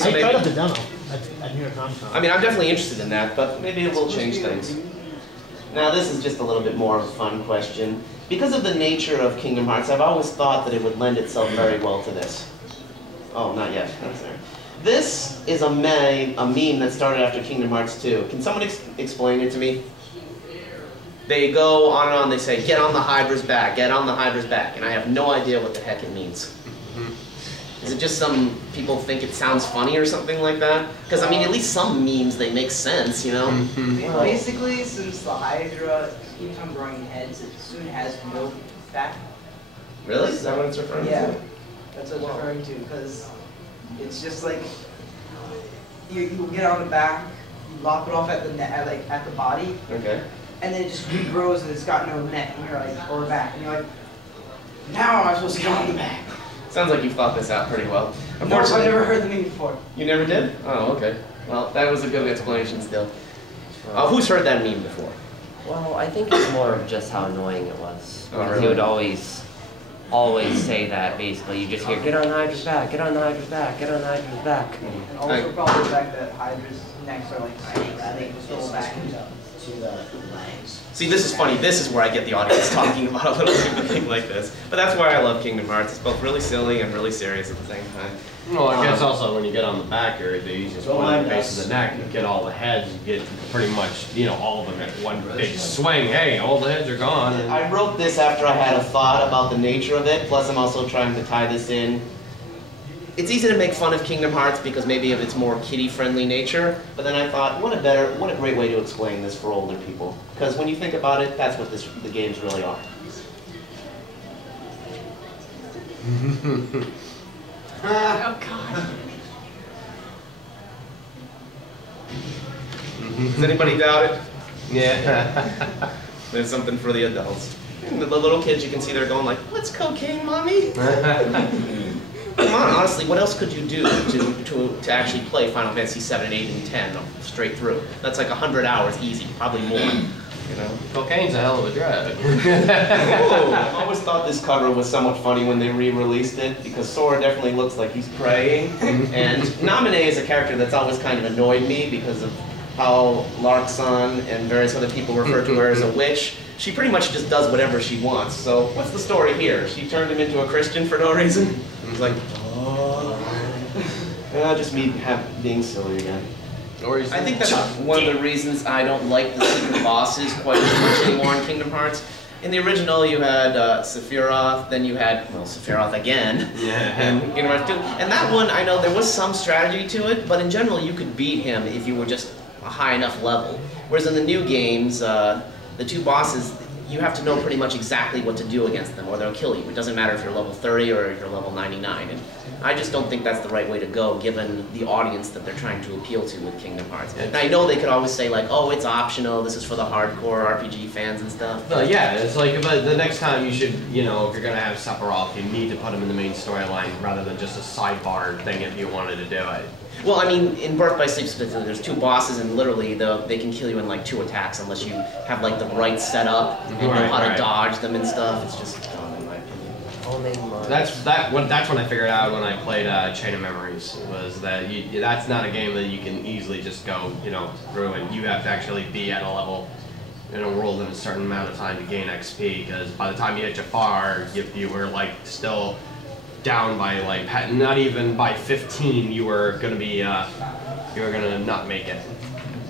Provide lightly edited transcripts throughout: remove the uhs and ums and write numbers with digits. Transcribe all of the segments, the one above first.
So I tried out the demo at New York Comic-Con. I mean, I'm definitely interested in that, but maybe it will change things. Now, this is just a little bit more of a fun question. Because of the nature of Kingdom Hearts, I've always thought that it would lend itself very well to this. Oh, not yet. That's there. This is a meme that started after Kingdom Hearts 2. Can someone explain it to me? They go on and on, they say, get on the Hydra's back, get on the Hydra's back, and I have no idea what the heck it means. Is it just some people think it sounds funny or something like that? Because, I mean, at least some memes, they make sense, you know? Well, basically, since the Hydra keeps on growing heads, it soon has no back. Really? Is that what it's referring to? Yeah, that's what it's referring to, because it's just like, you get on the back, you lop it off at the at the body, okay, and then it just regrows and it's got no neck, and you're like, or back, and you're like, now am I supposed to get on the back? Sounds like you've thought this out pretty well. No, I've never heard the meme before. You never did? Oh, okay. Well, that was a good explanation still. Who's heard that meme before? Well, I think it's more of just how annoying it was. Oh, Because really? he would always say that, basically. You just hear, get on Hydra's back, get on Hydra's back, get on Hydra's back. And also probably the fact that Hydra's necks are like tiny, that they just roll back to the legs. See, this is funny. This is where I get the audience talking about a little stupid thing like this. But that's why I love Kingdom Hearts. It's both really silly and really serious at the same time. Well, I guess also when you get on the back area, the easiest one at the base of the neck, you get all the heads, you get pretty much, you know, all of them at one big swing. Hey, all the heads are gone. And I wrote this after I had a thought about the nature of it, plus I'm also trying to tie this in. It's easy to make fun of Kingdom Hearts because maybe of its more kiddie-friendly nature, but then I thought, what a great way to explain this for older people. Because when you think about it, that's what the games really are. Oh, God. Does anybody doubt it? yeah. There's something for the adults. And the little kids, you can see they're going like, what's cocaine, mommy? Come on, honestly, what else could you do to actually play Final Fantasy 7, 8, and 10 straight through? That's like 100 hours easy, probably more. You know? Cocaine's a hell of a drug. I've always thought this cover was somewhat funny when they re-released it, because Sora definitely looks like he's praying. And Naminé is a character that's always kind of annoyed me because of how Larkson and various other people refer to her as a witch. She pretty much just does whatever she wants. So what's the story here? She turned him into a Christian for no reason? He's like, oh. Just me being silly again. I think that's one of the reasons I don't like the secret bosses quite as much anymore in Kingdom Hearts. In the original, you had Sephiroth, then you had, well, Sephiroth again, in Kingdom Hearts 2. And that one, I know there was some strategy to it, but in general, you could beat him if you were just a high enough level. Whereas in the new games, the two bosses, you have to know pretty much exactly what to do against them, or they'll kill you. It doesn't matter if you're level 30 or if you're level 99. And I just don't think that's the right way to go, given the audience that they're trying to appeal to with Kingdom Hearts. And I know they could always say, like, oh, it's optional, this is for the hardcore RPG fans and stuff. No, yeah, it's like, but the next time you should, you know, if you're going to have Sephiroth, you need to put him in the main storyline rather than just a sidebar thing if you wanted to do it. Well, I mean, in Birth by Sleep specifically, there's two bosses, and literally they can kill you in like 2 attacks unless you have like the right setup and know how to dodge them and stuff. It's just dumb in my opinion. That's when I figured out when I played Chain of Memories, was that that's not a game that you can easily just go, you know, through, and you have to actually be at a level in a world in a certain amount of time to gain XP, because by the time you hit Jafar, you were like still down by like, not even by 15, you were gonna be, you were gonna not make it.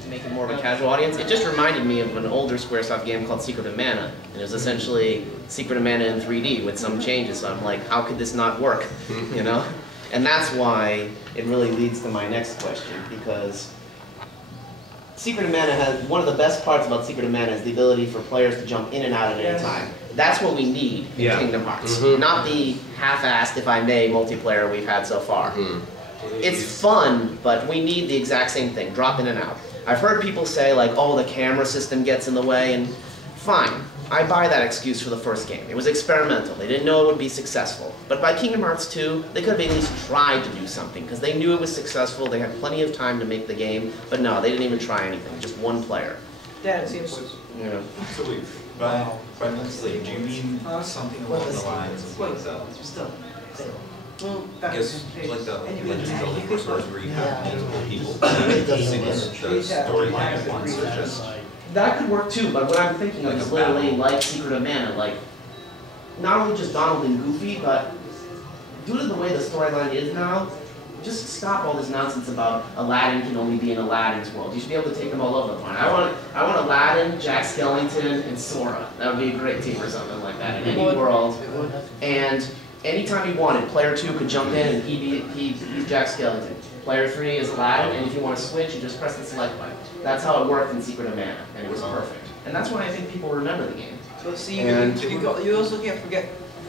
To make it more of a casual audience, it just reminded me of an older Squaresoft game called Secret of Mana. And it was essentially Secret of Mana in 3D with some changes, so I'm like, how could this not work, you know? And that's why it really leads to my next question, because Secret of Mana has, one of the best parts about Secret of Mana is the ability for players to jump in and out at any time. That's what we need in Kingdom Hearts, not the half-assed, if I may, multiplayer we've had so far. It's fun, but we need the exact same thing, drop in and out. I've heard people say like, oh, the camera system gets in the way, and fine. I buy that excuse for the first game. It was experimental. They didn't know it would be successful. But by Kingdom Hearts 2, they could have at least tried to do something, because they knew it was successful, they had plenty of time to make the game, but no, they didn't even try anything, just one player. Dad, see it, Yeah. So wait, by sleep, do you mean something along the lines of Wait, still. Well, I guess like the Legend of Zelda First Wars where you have multiple people using the storyline at once, or just That could work too, but what I'm thinking of Like is a literally battle. like Secret of Mana, like not only just Donald and Goofy, but due to the way the storyline is now, just stop all this nonsense about Aladdin can only be in Aladdin's world. You should be able to take them all over the planet. I want Aladdin, Jack Skellington, and Sora. That would be a great team or something like that in any world. And anytime he wanted, player 2 could jump in and he's Jack Skellington. Player 3 is Aladdin, and if you want to switch, you just press the select button. That's how it worked in Secret of Mana, and it was perfect. And that's why I think people remember the game. So see, And- you also can't forget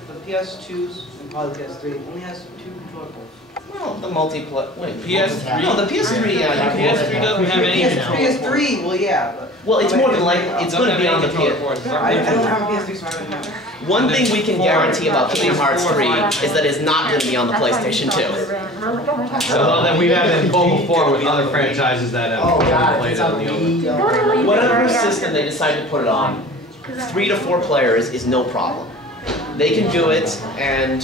the PS2s and probably the PS3 only has 2 controller ports. Well, the multiplayer. Wait, PS3? No, the PS3. Yeah, PS3 doesn't have any. PS3, well, yeah. But Well, it's more than likely it's going to be on the PS. I don't have a PS3, so I don't know. One thing we can guarantee about Kingdom Hearts 3 is that it's not going to be on the PlayStation 2. Although that we've had it before with other franchises that have Oh god, played it's it on on the old. Wii. Whatever system they decide to put it on, 3 to 4 players is no problem. They can do it, and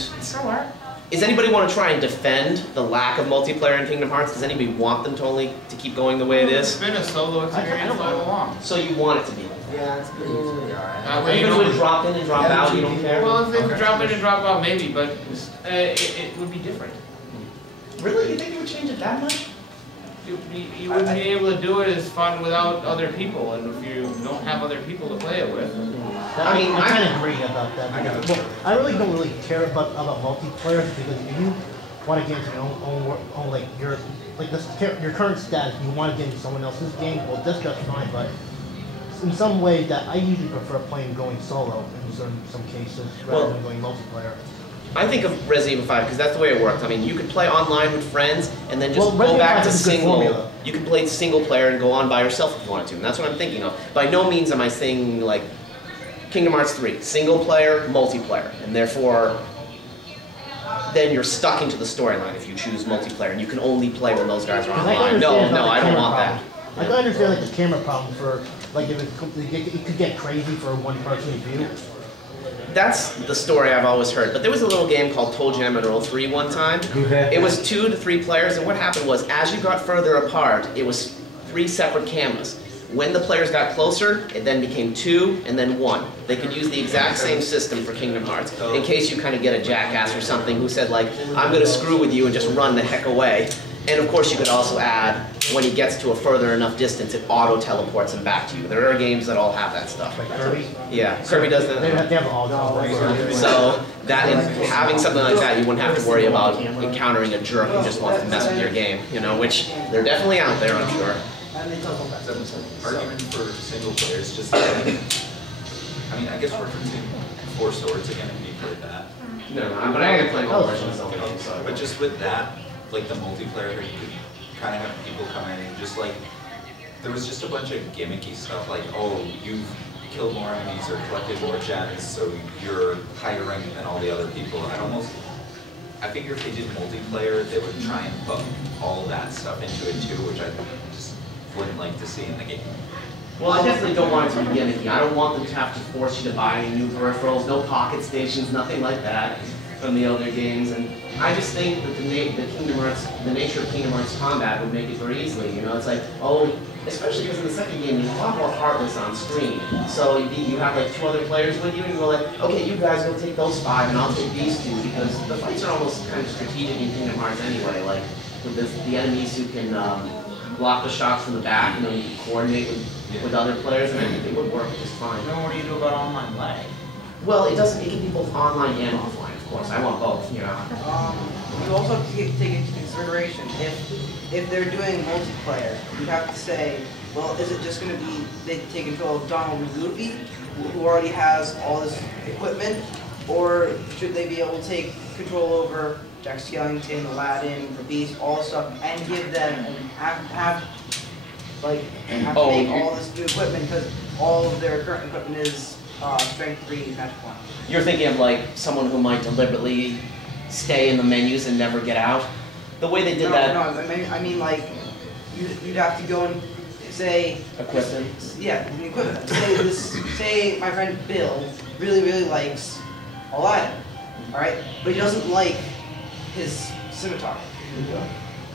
is anybody want to try and defend the lack of multiplayer in Kingdom Hearts? Does anybody want them to keep going the way it It's is? been a solo experience all along. So you want it to be? Yeah, it's pretty alright. That way you Even if it don't. drop in and drop out, you don't care? Well, if they would drop in and drop out, maybe, but it would be different. Really? You think it would change it that much? You wouldn't be able to do it as fun without other people, and if you don't have other people to play it with. I mean, I kind of agree about that. Well, I really don't really care about multiplayer because if you want to get into your own like your your current status, you want to get into someone else's game. Well, that's just fine. But in some way, that I usually prefer going solo in some cases rather than going multiplayer. I think of Resident Evil 5 because that's the way it worked. I mean, you could play online with friends and then just Well, go Resident back Evil to 5 is a good single. formula. You can play single player and go on by yourself if you wanted to, and that's what I'm thinking of. By no means am I saying like Kingdom Hearts 3, single player, multiplayer, and therefore then you're stuck into the storyline if you choose multiplayer and you can only play when those guys are 'Cause I online. understand No, about the I don't camera want that. problem. I can understand like the camera problem for like if it could get crazy for one person view. That's the story I've always heard. But there was a little game called Toe Jam and Earl 3 one time. It was 2 to 3 players, and what happened was, as you got further apart, it was 3 separate cameras. When the players got closer, it then became 2 and then 1. They could use the exact same system for Kingdom Hearts, in case you kind of get a jackass or something who said like, I'm gonna screw with you and just run the heck away. And of course you could also add, when he gets to a further enough distance, it auto-teleports him back to you. There are games that all have that stuff. Like Kirby. Yeah, Kirby does that. They have all the So that having something like that, you wouldn't have to worry about encountering a jerk who just wants to mess with your game, you know, which they're definitely out there, I'm sure. the argument for single player is just that, I mean, I guess referencing Four Swords again, if you played that. No, but I can play more versions of it, so. But just with that, like the multiplayer, you could kind of have people come in and just like, there was just a bunch of gimmicky stuff like, oh, you've killed more enemies or collected more gems, so you're higher ranked than all the other people. I figure if they did multiplayer, they would try and put all that stuff into it too, which I just wouldn't like to see in the game. Well, I definitely don't want it to be gimmicky. I don't want them to have to force you to buy any new peripherals, no pocket stations, nothing like that from the other games. And I just think that the nature of Kingdom Hearts combat would make it very easily. You know, it's like, oh, especially because in the second game, there's a lot more heartless on screen. So you have like 2 other players with you, and you're like, okay, you guys go take those 5, and I'll take these 2, because the fights are almost kind of strategic in Kingdom Hearts anyway. Like with the enemies who can block the shots from the back, and then you can coordinate with other players, and I think it would work just fine. Then what do you do about online lag? Well, it can be both online and offline, of course. I want both, you know. You also have to take into consideration if they're doing multiplayer, you have to say, well, is it just going to be they take control of Donald and Goofy, who already has all this equipment, or should they be able to take control over Jack Skellington, Aladdin, the Beast, all this stuff, and give them and have to make all this new equipment because all of their current equipment is strength 3 magic 1. You're thinking of like someone who might deliberately stay in the menus and never get out. The way they did that. No, I mean like you'd have to go and say Equipment. Yeah, the equipment. Say my friend Bill really likes Aladdin, all right, but he doesn't like his scimitar.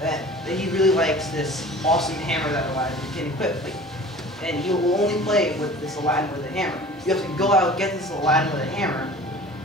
That he really likes this awesome hammer that Aladdin can equip. Like, and he will only play with this Aladdin with a hammer. You have to go out get this Aladdin with a hammer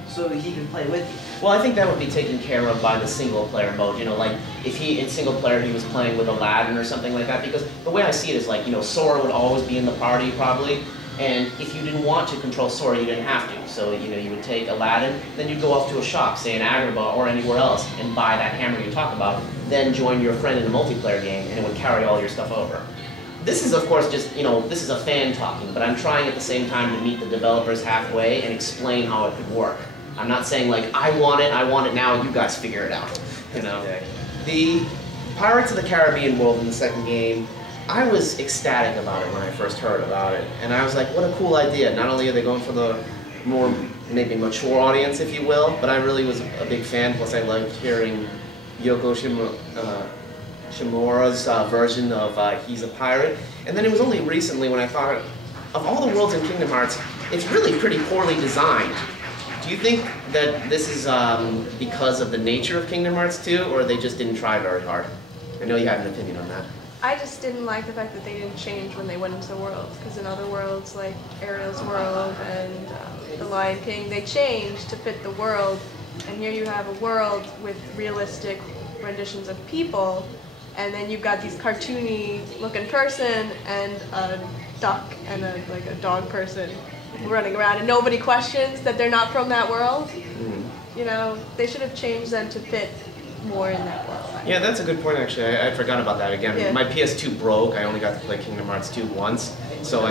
so he can play with you. Well, I think that would be taken care of by the single player mode, you know, like if he, in single player, he was playing with Aladdin or something like that, because the way I see it is like, you know, Sora would always be in the party probably, and if you didn't want to control Sora, you didn't have to. So, you know, you would take Aladdin, then you'd go off to a shop, say in Agrabah or anywhere else, and buy that hammer you talk about, then join your friend in a multiplayer game, and it would carry all your stuff over. This is, of course, just, you know, this is a fan talking, but I'm trying at the same time to meet the developers halfway and explain how it could work. I'm not saying like, I want it now, you guys figure it out, you know. The Pirates of the Caribbean world in the second game, I was ecstatic about it when I first heard about it, and I was like, what a cool idea. Not only are they going for the more, maybe mature audience, if you will, but I really was a big fan, plus I liked hearing Yoko Shimura's version of He's a Pirate. And then it was only recently when I thought, of all the worlds in Kingdom Hearts, it's really pretty poorly designed. Do you think that this is because of the nature of Kingdom Hearts 2, or they just didn't try very hard? I know you have an opinion on that. I just didn't like the fact that they didn't change when they went into the worlds, because in other worlds, like Ariel's world and The Lion King, they changed to fit the world, and here you have a world with realistic renditions of people, and then you've got these cartoony looking person and a duck and like a dog person running around, and nobody questions that they're not from that world. You know, they should have changed them to fit more in that world. Yeah, that's a good point actually. I forgot about that again. Yeah. My PS2 broke. I only got to play Kingdom Hearts 2 once. So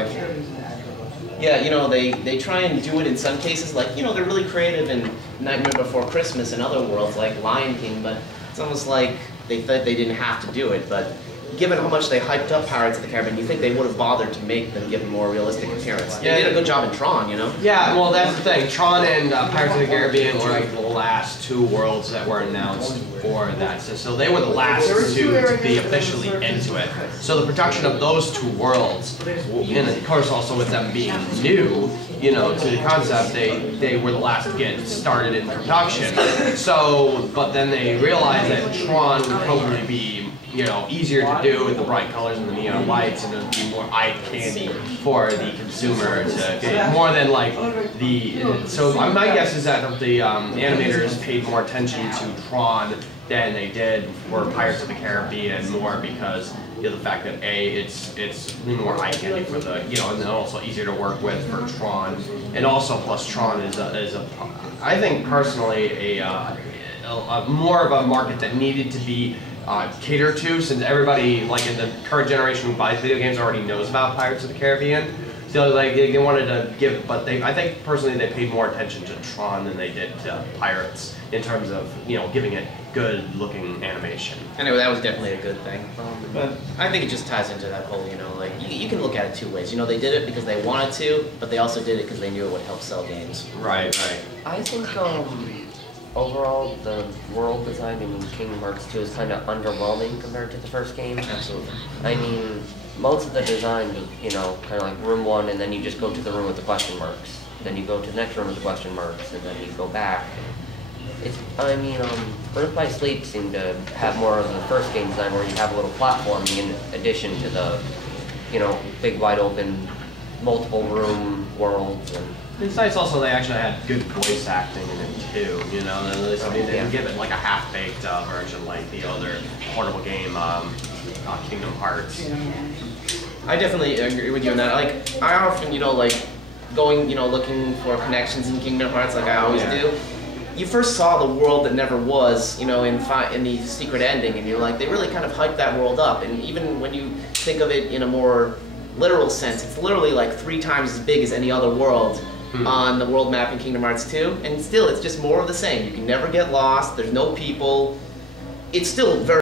yeah, you know, they try and do it in some cases, like, you know, they're really creative in Nightmare Before Christmas and other worlds like Lion King, but it's almost like they thought they didn't have to do it. But given how much they hyped up Pirates of the Caribbean, you think they would have bothered to make them give a more realistic appearance. They did a good job in Tron, you know? Yeah, well, that's the thing. Tron and Pirates of the Caribbean were like the last two worlds that were announced for that. So they were the last two to be officially into it. So the production of those two worlds, and of course also with them being new, you know, to the concept, they were the last to get started in production. So, but then they realized that Tron would probably be, you know, easier to do with the bright colors and the neon lights, and it would be more eye candy for the consumer to get, more than like the. So my guess is that the animators paid more attention to Tron than they did for Pirates of the Caribbean, more because, you know, the fact that it's more eye candy for the, you know, and then also easier to work with for Tron, and also plus Tron is a I think personally a more of a market that needed to be catered to, since everybody, like in the current generation who buys video games, already knows about Pirates of the Caribbean. So like they wanted to give, but I think personally they paid more attention to Tron than they did to Pirates in terms of, you know, giving it good looking animation. Anyway, that was definitely a good thing. But I think it just ties into that whole, you know, like, you can look at it two ways. You know, they did it because they wanted to, but they also did it because they knew it would help sell games. Right, right. I think overall the world design in Kingdom Hearts 2 is kind of underwhelming compared to the first game. Absolutely. I mean, most of the design, you know, kind of like room 1, and then you just go to the room with the question marks. Then you go to the next room with the question marks, and then you go back. I mean, Birth by Sleep seemed to have more of the first game design, where you have a little platforming in addition to the, you know, big wide open, multiple room worlds. And Besides, also they actually had good voice acting in it too. You know, they didn't give it like a half-baked version like the other portable game, Kingdom Hearts. I definitely agree with you on that. Like, I often, you know, like, going, you know, looking for connections in Kingdom Hearts like I always do. You first saw the world that never was, you know, in the secret ending, and you're like, they really kind of hyped that world up. And even when you think of it in a more literal sense, it's literally like 3 times as big as any other world on the world map in Kingdom Hearts 2. And still, it's just more of the same. You can never get lost. There's no people. It's still very